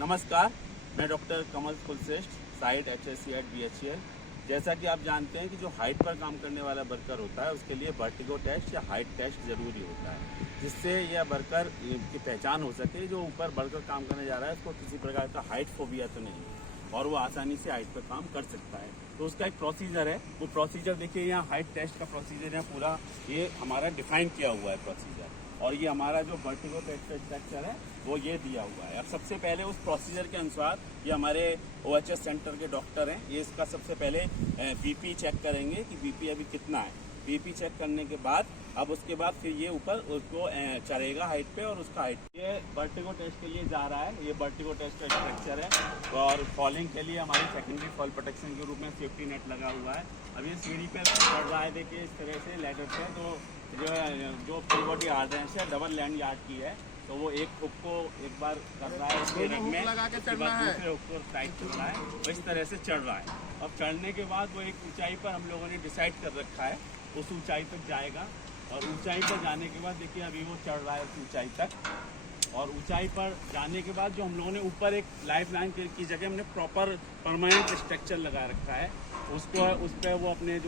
नमस्कार, मैं डॉक्टर कमल Kulshreshtha, site HSC BHCL। जैसा कि आप जानते हैं कि जो हाइट पर काम करने वाला वर्कर होता है उसके लिए वर्टिगो टेस्ट या हाइट टेस्ट ज़रूरी होता है, जिससे यह वर्कर की पहचान हो सके जो ऊपर बढ़कर काम करने जा रहा है उसको किसी प्रकार का हाइट फोबिया तो नहीं है और वो आसानी से हाइट पर काम कर सकता है। तो उसका एक प्रोसीजर है, वो प्रोसीजर देखिए यहाँ हाइट टेस्ट का प्रोसीजर है पूरा, ये हमारा डिफाइन किया हुआ है प्रोसीजर, और ये हमारा जो वर्टिगो टेस्ट स्ट्रक्चर है वो ये दिया हुआ है। अब सबसे पहले उस प्रोसीजर के अनुसार ये हमारे OHS सेंटर के डॉक्टर हैं, ये इसका सबसे पहले BP चेक करेंगे कि BP अभी कितना है। BP चेक करने के बाद अब उसके बाद फिर ये ऊपर उसको चढ़ेगा हाइट पे और उसका हाइट ये वर्टिगो टेस्ट के लिए जा रहा है। ये वर्टिगो टेस्ट का स्ट्रक्चर है और फॉलिंग के लिए हमारी सेकेंडरी फॉल प्रोटेक्शन के रूप में सेफ्टी नेट लगा हुआ है। अब ये सीढ़ी पे चढ़ रहा है, देखिए इस तरह से लैडर से, तो जो फुल बॉडी हार्डनेस है डबल लैंड यार्ड की है, तो वो एक हुक को एक बार कर रहा है उसके रंग में, उसके बाद दूसरे हुक को टाइट कर रहा है, तो इस तरह से चढ़ रहा है। अब चढ़ने के बाद वो एक ऊंचाई पर हम लोगों ने डिसाइड कर रखा है, उस ऊंचाई तक जाएगा और ऊंचाई पर जाने के बाद देखिए अभी वो चढ़ रहा है उस ऊंचाई तक, और ऊंचाई पर जाने के बाद जो हम लोगों ने ऊपर एक लाइफ लाइन की जगह हमने प्रॉपर परमानेंट स्ट्रक्चर लगा रखा है, उसको उस पर वो अपने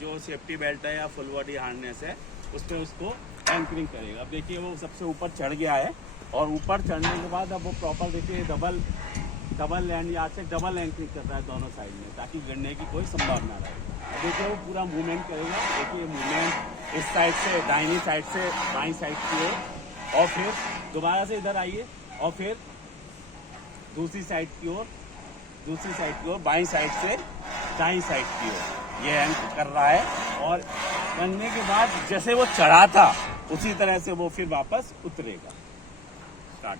जो सेफ्टी बेल्ट है या फुल बॉडी हार्नेस है उस पर उसको एंकरिंग करेगा। अब देखिए वो सबसे ऊपर चढ़ गया है और ऊपर चढ़ने के बाद अब वो प्रॉपर देखिए डबल लैंड यार्ड से डबल एंकरिंग कर रहा है दोनों साइड में, ताकि गिरने की कोई संभावना रहे। अब देखिए वो पूरा मूवमेंट करेगा, देखिए मूवमेंट इस साइड से दाहिनी साइड से बाईं साइड की ओर, और फिर दोबारा से इधर आइए और फिर दूसरी साइड की ओर बाईं साइड से दाईं साइड की ओर ये एंकर कर रहा है, और करने के बाद जैसे वो चढ़ा था उसी तरह से वो फिर वापस उतरेगा। स्टार्ट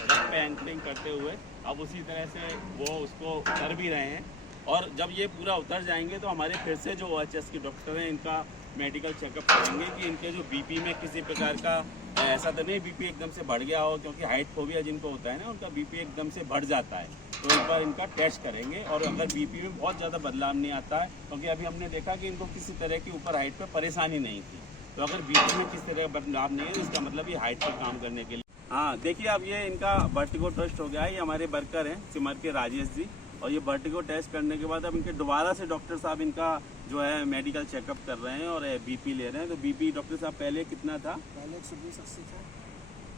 सड़क पे एंकरिंग करते हुए अब उसी तरह से वो उसको कर भी रहे हैं, और जब ये पूरा उतर जाएंगे तो हमारे फिर से जो OHS के डॉक्टर हैं इनका मेडिकल चेकअप करेंगे कि इनके जो BP में किसी प्रकार का ऐसा तो नहीं BP एकदम से बढ़ गया हो, क्योंकि हाइट फोबिया जिनको होता है ना उनका BP एकदम से बढ़ जाता है, तो एक बार इनका टेस्ट करेंगे। और अगर BP में बहुत ज़्यादा बदलाव नहीं आता है, क्योंकि अभी हमने देखा कि इनको किसी तरह की ऊपर हाइट पर परेशानी नहीं थी, तो अगर BP में किसी तरह का बदलाव नहीं है तो इसका मतलब ये हाइट पर काम करने के लिए। हाँ देखिए अब ये इनका वर्टिगो टेस्ट हो गया है, ये हमारे वर्कर हैं सिमर के राजेश जी, और ये वर्टिगो टेस्ट करने के बाद अब इनके दोबारा से डॉक्टर साहब इनका जो है मेडिकल चेकअप कर रहे हैं और BP ले रहे हैं। तो BP डॉक्टर साहब पहले कितना था? पहले 120-80 था,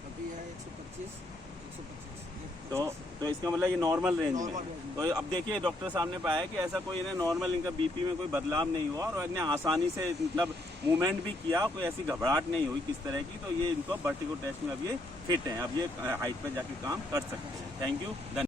अभी है 125-125। तो इसका मतलब ये नॉर्मल रेंज में है। तो अब देखिए डॉक्टर साहब ने पाया कि ऐसा कोई इन्हें नॉर्मल इनका BP में कोई बदलाव नहीं हुआ और इन्हें आसानी से मतलब मूवमेंट भी किया, कोई ऐसी घबराहट नहीं हुई किस तरह की, तो ये इनको वर्टिगो टेस्ट में अब ये फिट हैं, अब ये हाइट पर जाके काम कर सकते हैं। Thank you.